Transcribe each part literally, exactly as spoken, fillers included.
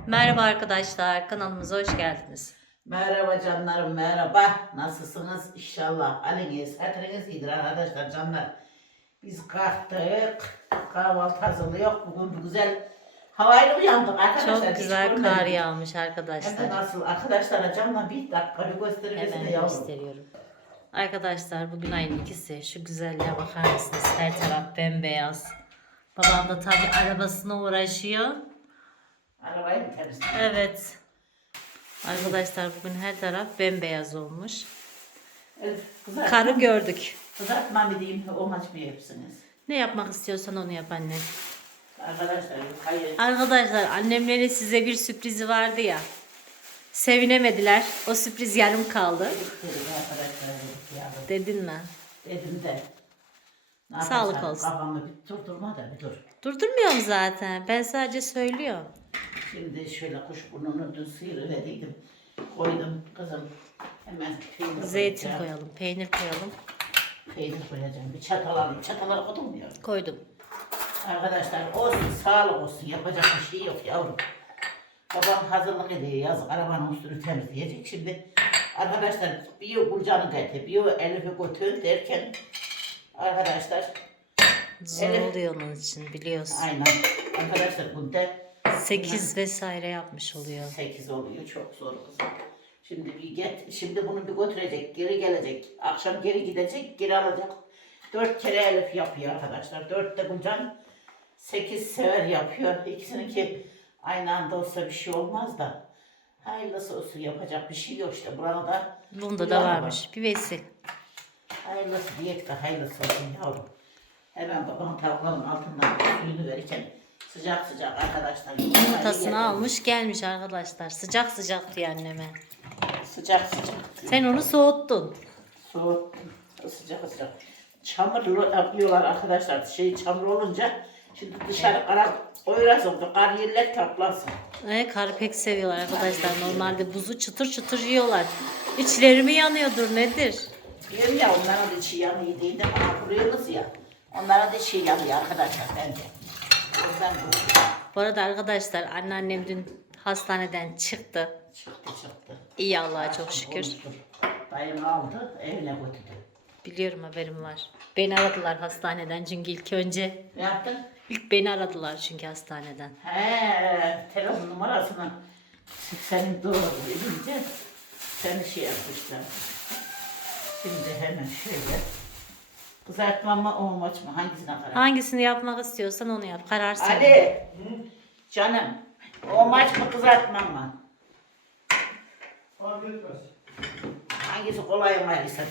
Merhaba arkadaşlar, kanalımıza hoş geldiniz. Merhaba canlarım, merhaba. Nasılsınız? İnşallah haliniz, hatırınız iyidir arkadaşlar canlar. Biz kalktık, kahvaltı hazırlıyor. Bugün bir güzel havayla uyandık arkadaşlar. Çok Hiç güzel görmedim. kar yağmış Hem de arkadaşlar. nasıl arkadaşlara canla bir dakika bir gösterir Hemen bize yavrum. gösteriyorum. Arkadaşlar bugün ayın ikisi. Şu güzelliğe bakar mısınız? Her taraf bembeyaz. Babam da tabii arabasına uğraşıyor. Arabayı mı temizledin? Evet. Arkadaşlar bugün her taraf bembeyaz olmuş. Evet, kızartma. Karı gördük. Kızartma mı diyeyim, o maç mı yapsınız? Ne yapmak istiyorsan onu yap anne. Arkadaşlar, hayır. Arkadaşlar annemlerin size bir sürprizi vardı ya. Sevinemediler. O sürpriz yarım kaldı. Dedik arkadaşlar, dedik yavrum. Dedin mi? Dedim de. Ne Sağlık yaparsan olsun. Kafamı bir durdurma da bir dur. Durdurmuyorum zaten. Ben sadece söylüyorum. Şimdi şöyle kuşburnunu dün sıyırıverdiydim. Koydum kızım. Hemen peynir Zeytin koyacağım. koyalım, peynir koyalım. Peynir koyacağım. Bir çatal alayım. Çataları koydum mu ya? Koydum. Arkadaşlar olsun, sağlık olsun. Yapacak bir şey yok yavrum. Babam hazırlık ediyor. Yazık arabanın üstünü temizleyecek. Şimdi arkadaşlar bir o Gülcan'ı getir, bir o Elif'i götür derken arkadaşlar Zor Evet. oluyor onun için biliyorsun. aynen. Arkadaşlar bunda sekiz vesaire yapmış oluyor. sekiz oluyor. Çok zor kızım. Şimdi bir get, şimdi bunu bir götürecek, geri gelecek. Akşam geri gidecek, geri alacak. Dört kere Elif yapıyor arkadaşlar. Dört de Gülcan, sekiz sever yapıyor. İkisininki aynı anda olsa bir şey olmaz da. Hayırlısı olsun, yapacak bir şey yok işte. Burada da Bunda da varmış. Bir vesil. hayırlısı diyek de hayırlısı olsun yavrum. Hemen babam tavukların altından suyunu verirken sıcak sıcak arkadaşlar. Yumurtasını almış gelmiş arkadaşlar. Sıcak sıcak diye anneme. Sıcak sıcak. Sen onu soğuttun. Soğuk, sıcak sıcak. Çamur yapıyorlar arkadaşlar. Şey çamur olunca şimdi dışarı kara koyarsan kar yerler kaplansın. Evet, karı pek seviyorlar arkadaşlar. Normalde buzu çıtır çıtır yiyorlar. İçleri mi yanıyordur nedir? Diyorum ya onlara da içi yanıyor değil de bana kuruyoruz ya. Onlara da şey yanıyor arkadaşlar bence. O yüzden bu Bu arada arkadaşlar anneannem dün hastaneden çıktı. çıktı çıktı. İyi Allah'a çok şükür. Konuştuk. Dayım aldı evine götürdü. Biliyorum, haberim var. Beni aradılar hastaneden çünkü ilk önce. Ne yaptın? İlk beni aradılar çünkü hastaneden. He, telefon numarasını senin doğru edince seni şey yapmışlar. Şimdi hemen şöyle kızartma mı o maç mı hangisine karar? Hangisini yapmak istiyorsan onu yap. Karar senin. Ali canım o maç mı kızartma mı? Fark etmez. Hangisi kolay mı hadi?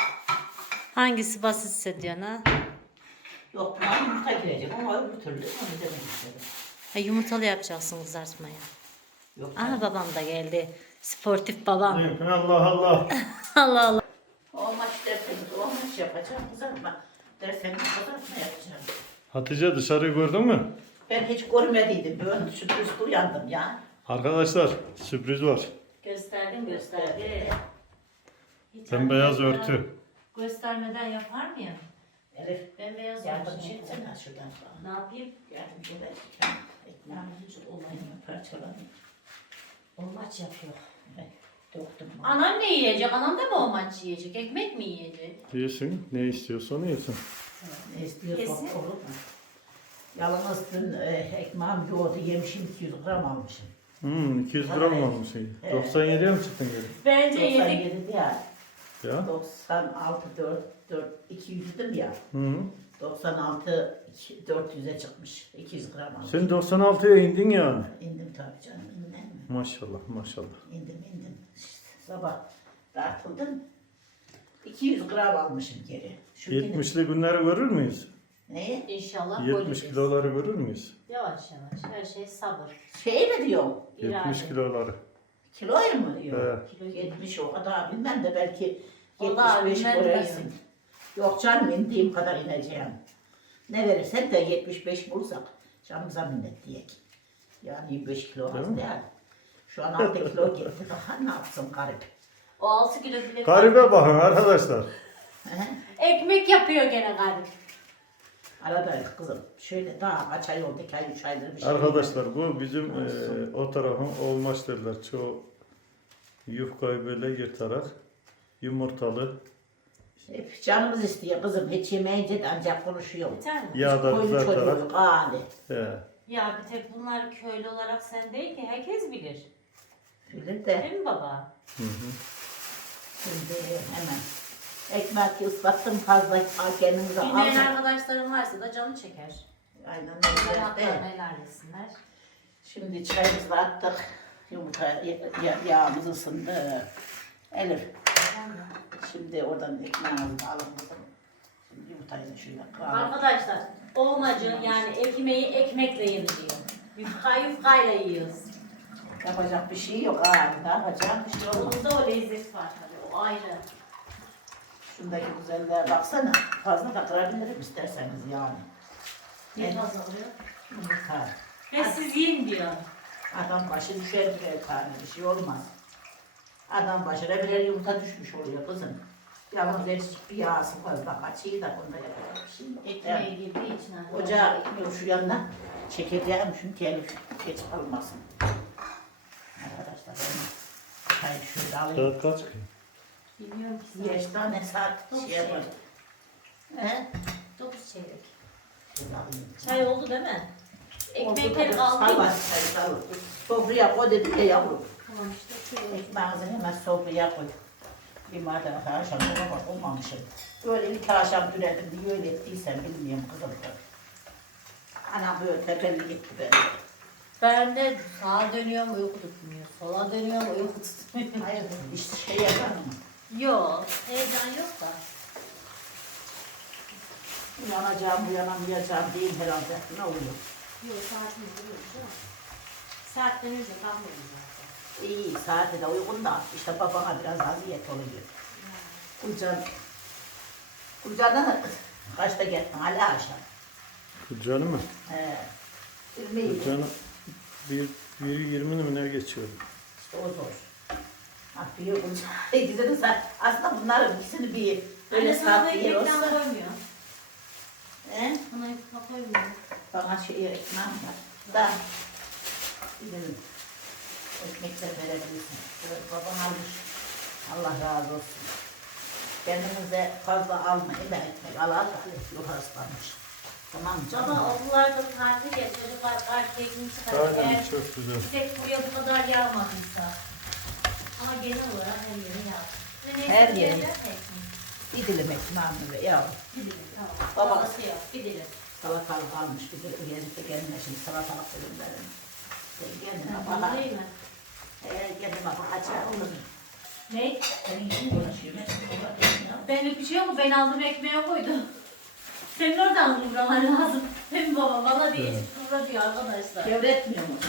Hangisi basit hissediyorsun ha? Yok buna yumurta girecek ama öbür türlü onu demek istedim. Ha, yumurtalı yapacaksın kızartmayı. Yok. Aha babam da geldi. Sportif babam. Ne yapayım? Allah Allah. Allah Allah. O maç derseniz o maç yapacağım kızartma. Derseniz kızartma yapacağım. Hatice dışarıyı gördün mü? Ben hiç görmediydim. Ben sürpriz uyandım ya. Arkadaşlar sürpriz var. Gösterdim gösterdi. Hiç Bembeyaz annem örtü. Göstermeden yapar mıyım? Elif Ben beyaz yardım örtü. çeksene şuradan Ne falan. yapayım? Yardım şöyle. Ekmeğimi hiç olayını parçalanıyor. O maç yapıyor. Evet, doktum. Anam ne yiyecek? Anam da mı o maç yiyecek? Ekmek mi yiyecek? Yesin. Ne istiyorsa onu yesin. Ne istiyorsan Kesin. olur mu? Yalnız dün e, ekmeğim yoğurdu yemişim iki yüz gram almışım. Hmm, iki yüz gram mı almış iyi? Evet. doksan yediye mi çıktın geri? Bence yedik. doksan yedi ya. Ya. doksan altı dört dört iki yüzdüm ya. Hı. doksan altı iki- dört yüze çıkmış. iki yüz gram almışım. Sen doksan altıya indin yani. İndim tabii canım. İndim mi? Maşallah maşallah. İndim indim. İşte sabah tartıldım. iki yüz gram almışım geri. Şu yine- yetmişli günleri görür müyüz? Ne? İnşallah yetmiş kiloları görür müyüz? Yavaş yavaş. Her şey sabır. Şey mi diyorum? yetmiş İrade. kiloları. Kiloyu mu diyor? Evet. Kilo yetmiş o kadar bilmem de belki O da yetmiş beş bilmem görersin. diyor. Yok canım indiğim kadar ineceğim. Ne verirsen de yetmiş beş bulsak canımıza minnet diyek. Yani yirmi beş kilo Değil az mi? değil. Şu an altı kilo geldi. Daha ne yapsın garip? O altı kilo bile... Garibe bakın arkadaşlar. He? Ekmek yapıyor gene garip. Aradayız kızım. Şöyle daha kaç ay oldu, iki ay, üç aydır bir şey. Arkadaşlar bu bizim e, o tarafın olmaç derler. Çoğu yufkayı böyle yırtarak yumurtalı Hep canımız istiyor kızım. Hiç yemeyince de ancak konuşuyor. Yeter mi? yağda Koyun kızartarak. çocuğu, hadi. He. Ya bir tek bunlar köylü olarak sen değil ki herkes bilir. Bilir de Değil mi baba? Hı hı. şimdi hemen. Ekmek ıslattım fazla kendimize Bilmeyen aldık. arkadaşlarım varsa da canı çeker. Aynen Onlar öyle. haklarını helal etsinler. Şimdi çayımızı da attık. Yumurta ya- ya- yağımız ısındı. Elif. Şimdi oradan ekmeğimizi alın kızım. Şimdi yumurtayı da şöyle kıralım. Arkadaşlar olmacı yani ekmeği ekmekle yeniliyor. Yufka yufkayla yiyoruz. Yapacak bir şey yok abi. Ne yapacağım? Bir şey olmaz. Onda o lezzet var tabii o ayrı. Şundaki güzelliğe baksana. Fazla da kırabilirim isterseniz yani. Ne Evet. fazla oluyor? Yumurta. Ve siz yiyin diyor. Adam başı düşer birer tane. Bir şey olmaz. Adam başına birer yumurta düşmüş oluyor kızım. Yalnız erik bir yağsı fazla kaçıyı da bunda yapacak bir şey yok. Ekmeği girdiği için. hani. Ocağa ekmiyor şu yanına. Çekeceğim çünkü Elif geç kalmasın. Arkadaşlar ben çayı şöyle alayım. Saat kaç ki? Bilmiyorum ki sen. Beş tane saat Dokuz şey yapar. çeyrek. He? Dokuz çeyrek. Şöyle alayım. Çay oldu değil mi? Ekmekleri Oldu, kaldı sal mı? bak, çayı sal. Sofraya koy dedi ya yavrum. Tamam işte. şöyle. Ekmeğinizi hemen sofraya koy. Bir madem akşam ona bak olmamışım. Böyle ilk akşam türedim diye öyle ettiysen bilmiyorum kızım. Anam böyle tepeli gitti ben. Ben de sağa dönüyorum uyku tutmuyor. Sola dönüyorum uyku tutmuyor. Hayır işte şey yapar mı? Yok. Heyecan yok da. Uyanacağım uyanamayacağım değil herhalde. Ne oluyor? Yok saatimiz duruyor değil mi? Saat dönünce kalkmıyoruz zaten. İyi saati de uygun da işte babana biraz aziyet oluyor. Kucan, kucana kaçta gittin hala akşam? Kucağını mı? He. Bilmeyi Kucağını bir, bir yirmi mi ne geçiyor? işte o zor. Ah bir kucan. İkisini saat. Aslında bunların ikisini bir böyle Öyle sana da saat yer ekmek falan olsa. koymuyor. He? Bana ekmek koymuyor. Bana şey ekmem var. Da. Gidelim. Ekmekler verebilirsin. Evet, babam almış. Allah razı olsun. Kendinize fazla almayın da ekmek alar da yok hastalanmış. Tamam mı canım? Baba okullarda tatil ya çocuklar karşı ekmeği çıkarıyor. Aynen Eğer çok güzel. bir tek buraya bu kadar yağmadıysa. Ama genel olarak her yere yağdı. Ve neyse Her bir yere. yerler de ekmek. Bir dilim ekmeğim ve yavrum. Gidilir tamam. Baba. Babası yok gidilir. Salatalık almış bir de uyanıp da kendine şimdi salatalık ürünlerim. Kendime Tamam bana, değil mi? eğer kendime bakacak olur. Ne? Senin için konuşuyorum. Benlik bir şey yok mu? Ben aldım ekmeğe koydum. Senin oradan kıvraman lazım. Benim babam bana diye Evet. kıvra diyor arkadaşlar. Devretmiyor mu?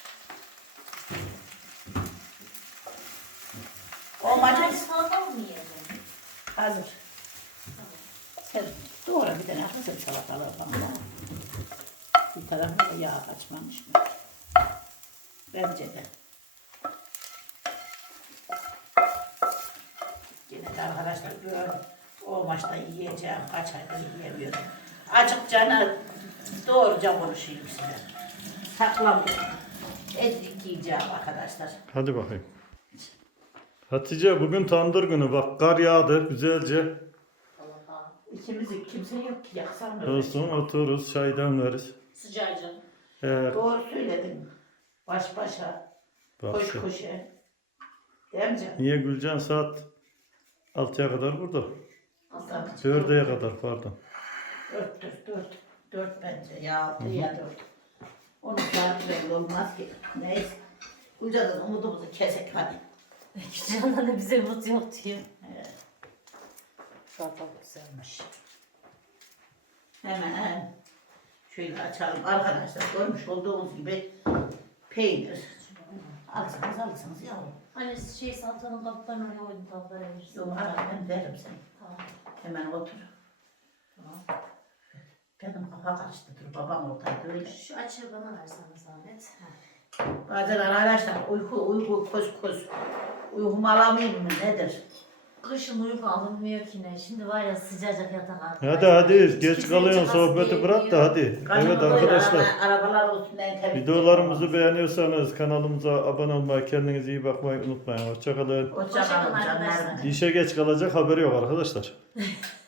O Hadi maçı salata mı yiyelim? hazır. Sen doğru bir tane hazır salatalar falan. Bir tarafına da yağ kaçmamış mı? Bence de. Yine de arkadaşlar gördüm. O maçta yiyeceğim. Kaç aydır yiyemiyordum. Acık canı doğruca konuşayım size. Saklamıyorum. Ezdik yiyeceğim arkadaşlar. Hadi bakayım. Hatice bugün tandır günü bak kar yağdı güzelce. Allah'a. İkimizin kimse yok ki yaksam mı? Olsun otururuz çay demleriz. Sıcacık. Ee, Doğru söyledin. Baş başa, bak koş şu. koşa. Değil mi canım? Niye Gülcan saat altıya kadar burada? Aslında. Dörde kadar pardon. Dört, dört, dört. Dört bence. Ya altı ya dört. Onun saat belli olmaz ki. Neyse. Gülcan'ın umudumuzu kesek hadi. Küçüğünden de bize umut yok diyor. Evet. Salata güzelmiş. Hemen şöyle açalım. Arkadaşlar görmüş olduğunuz gibi peynir. Alırsanız alırsınız yavrum. Hani şey salatanın kabuklarını oraya koydum kabuklara verirsin. Yok ara ben derim seni. Tamam. Hemen otur. Tamam. Benim kafa karıştı. Dur babam ortaydı öyle. Şu açığı bana versene zahmet. Bazen arkadaşlar uyku uyku koz koz. Uykumu alamayayım mı nedir? Kışın uyku alınmıyor ki ne. Şimdi var ya sıcacık yatak altında. Hadi hadi geç Kimse kalıyorsun hiç sohbeti hasta bırak da etmiyor. hadi. Karnım Evet doydu, arkadaşlar. araba- Arabalar üstünden tabii. Videolarımızı beğeniyorsanız kanalımıza abone olmayı, kendinize iyi bakmayı unutmayın. Hoşçakalın. Hoşça Hoşça kalın kalın arkadaşlar. canlarım. İşe geç kalacak haberi yok arkadaşlar.